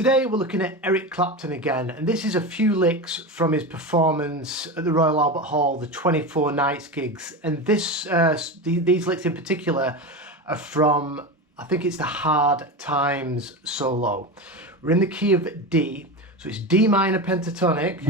Today we're looking at Eric Clapton again, and this is a few licks from his performance at the Royal Albert Hall, the 24 Nights gigs. And these licks in particular are from, I think it's the Hard Times solo. We're in the key of D, so it's D minor pentatonic.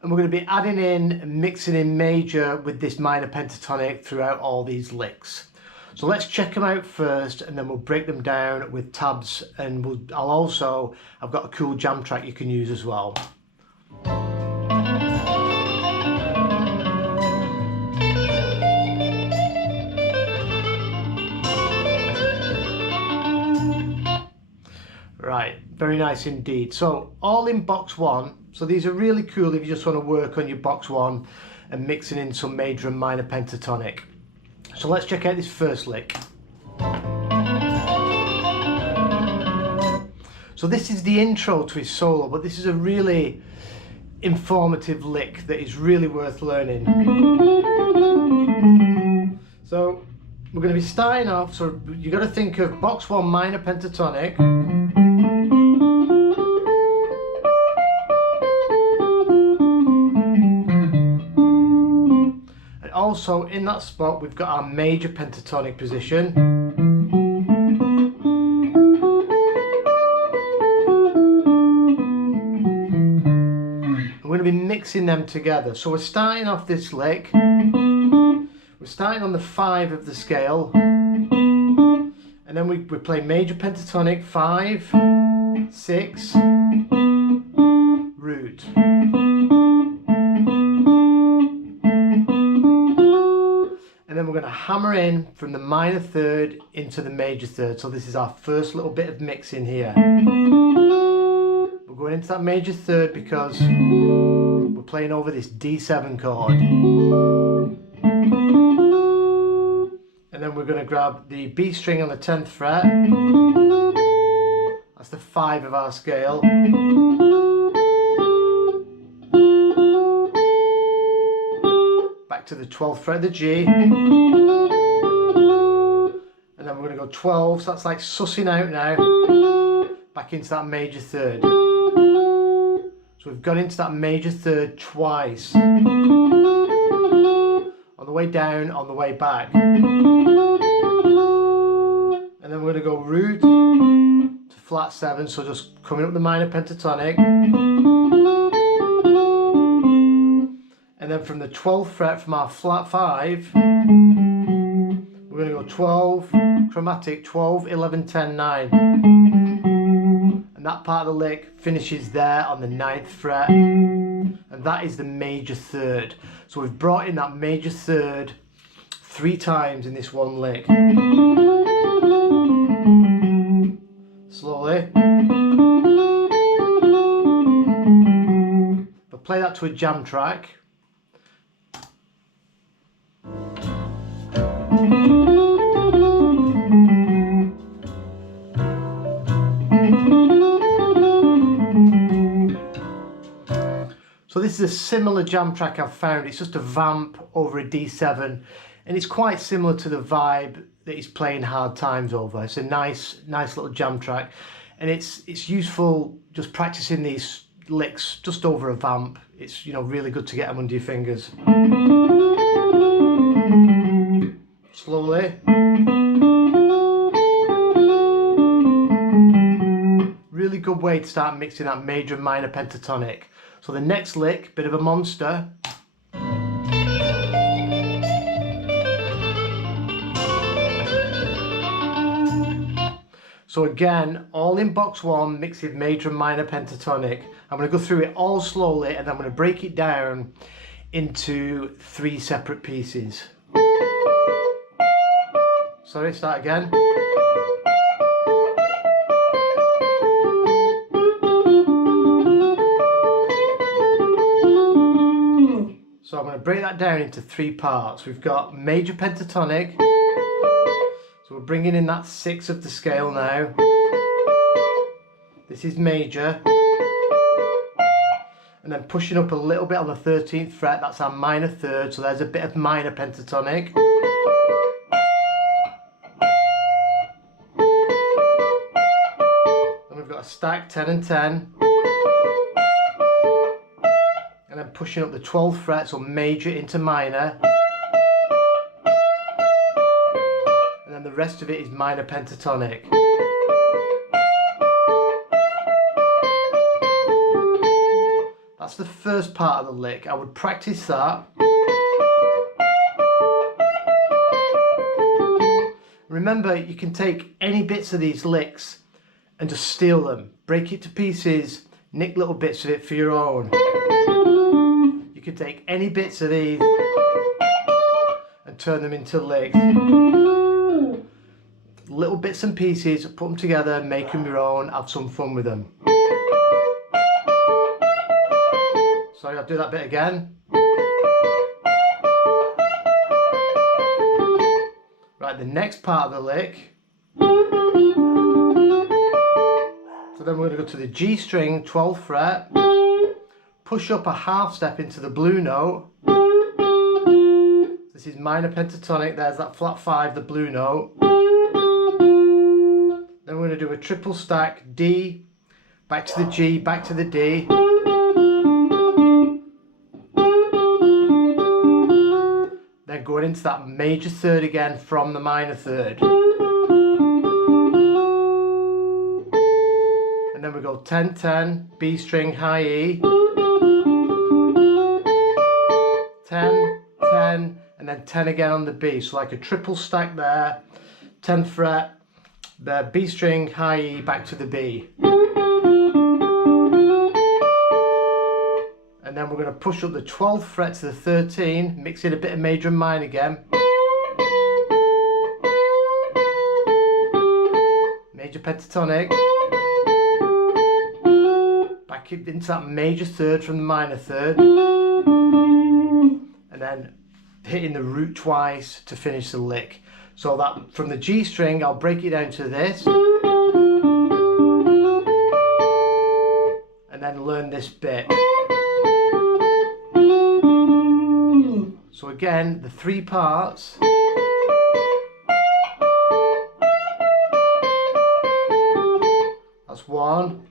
And we're going to be adding in and mixing in major with this minor pentatonic throughout all these licks. So let's check them out first, and then we'll break them down with tabs, and I've got a cool jam track you can use as well. Right, very nice indeed. So all in box one. So these are really cool if you just want to work on your box one and mixing in some major and minor pentatonic. So let's check out this first lick. So this is the intro to his solo, but this is a really informative lick that is really worth learning. So we're going to be starting off, so you've got to think of box one minor pentatonic. Also in that spot we've got our major pentatonic position. We're going to be mixing them together. So we're starting off this lick. We're starting on the 5 of the scale. And then we play major pentatonic 5, 6, root. And then we're going to hammer in from the minor third into the major third. So this is our first little bit of mixing here. We're going into that major third because we're playing over this D7 chord. And then we're going to grab the B string on the 10th fret. That's the 5 of our scale. Back to the 12th fret of the G, and then we're going to go 12, so that's like sussing out now, back into that major third. So we've gone into that major third twice, on the way down, on the way back, and then we're going to go root to flat 7, so just coming up the minor pentatonic. And then from the 12th fret from our flat 5, we're going to go 12, chromatic 12, 11, 10, 9. And that part of the lick finishes there on the 9th fret. And that is the major third. So we've brought in that major third 3 times in this one lick. Slowly. But play that to a jam track. So this is a similar jam track I've found. It's just a vamp over a D7, and it's quite similar to the vibe that he's playing Hard Times over. It's a nice little jam track, and it's useful just practicing these licks just over a vamp. It's, you know, really good to get them under your fingers. Slowly. Really good way to start mixing that major and minor pentatonic. So the next lick, bit of a monster. So again, all in box one, mixing major and minor pentatonic. I'm going to go through it all slowly, and then I'm going to break it down into 3 separate pieces. Sorry, start again. So I'm going to break that down into 3 parts. We've got major pentatonic. So we're bringing in that 6 of the scale now. This is major. And then pushing up a little bit on the 13th fret, that's our minor third. So there's a bit of minor pentatonic. stack 10 and 10, and then pushing up the 12th fret, so major into minor, and then the rest of it is minor pentatonic. That's the first part of the lick. I would practice that. Remember, you can take any bits of these licks and just steal them, break it to pieces, nick little bits of it for your own. You can take any bits of these and turn them into licks. Little bits and pieces, put them together, make them your own, have some fun with them. Sorry, I'll do that bit again. Right, the next part of the lick. So then we're going to go to the G string, 12th fret, push up a half step into the blue note. This is minor pentatonic, there's that flat 5, the blue note. Then we're going to do a triple stack, D, back to the G, back to the D. Then going into that major third again from the minor third. And then we go 10, 10, B string, high E. 10, 10, and then 10 again on the B. So like a triple stack there, 10th fret, the B string, high E, back to the B. And then we're going to push up the 12th fret to the 13, mix in a bit of major and minor again. Major pentatonic. Back into that major third from the minor third. And then hitting the root twice to finish the lick. So that from the G string, I'll break it down to this. And then learn this bit. So again, the 3 parts. That's 1.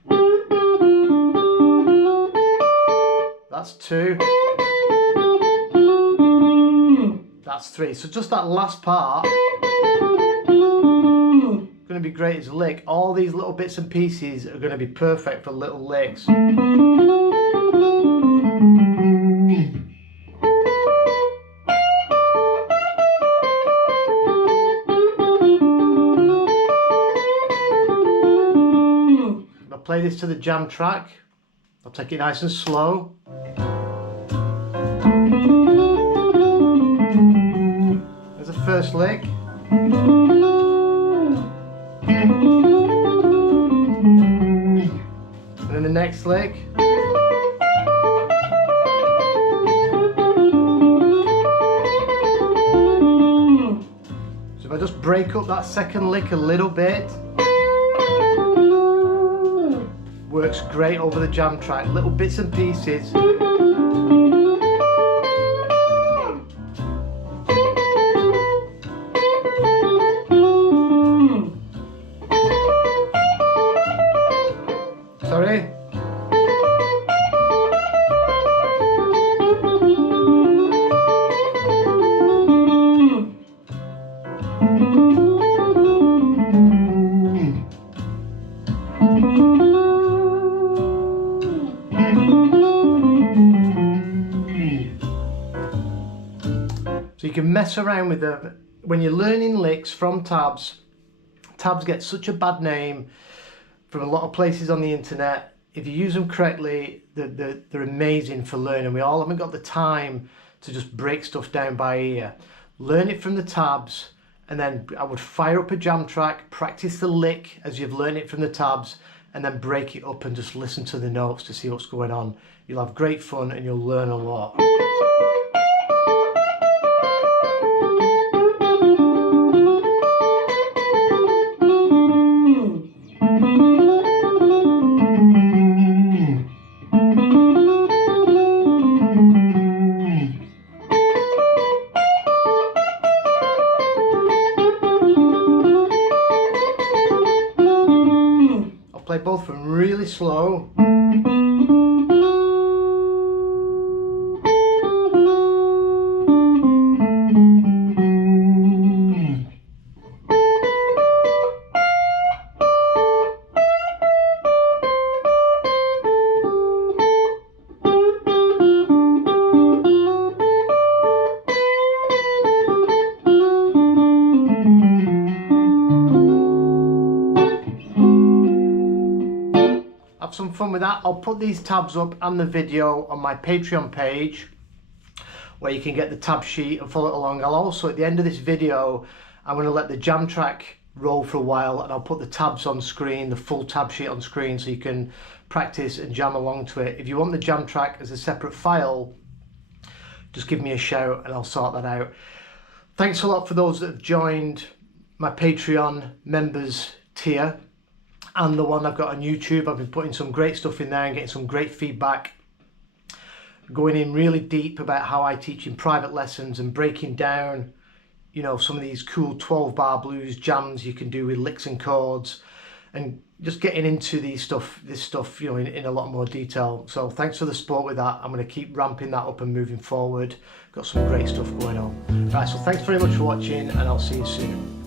That's 2. That's 3. So just that last part going to be great as a lick. All these little bits and pieces are going to be perfect for little licks. I'll play this to the jam track. I'll take it nice and slow. There's the first lick. And then the next lick. So if I just break up that second lick a little bit, works great over the jam track, little bits and pieces. Sorry? So you can mess around with them. When you're learning licks from tabs, tabs get such a bad name from a lot of places on the internet. If you use them correctly, they're amazing for learning. We all haven't got the time to just break stuff down by ear. Learn it from the tabs, and then I would fire up a jam track, practice the lick as you've learned it from the tabs, and then break it up and just listen to the notes to see what's going on. You'll have great fun and you'll learn a lot. Play both of them really slow. Have some fun with that. I'll put these tabs up and the video on my Patreon page where you can get the tab sheet and follow it along. I'll also, at the end of this video, I'm going to let the jam track roll for a while and I'll put the tabs on screen, the full tab sheet on screen, so you can practice and jam along to it. If you want the jam track as a separate file, just give me a shout and I'll sort that out. Thanks a lot for those that have joined my Patreon members tier and the one I've got on YouTube. I've been putting some great stuff in there and getting some great feedback, going in really deep about how I teach in private lessons and breaking down, you know, some of these cool 12-bar blues jams you can do with licks and chords, and just getting into this stuff, you know, in a lot more detail. So thanks for the support with that. I'm going to keep ramping that up and moving forward. Got some great stuff going on. Right, so thanks very much for watching and I'll see you soon.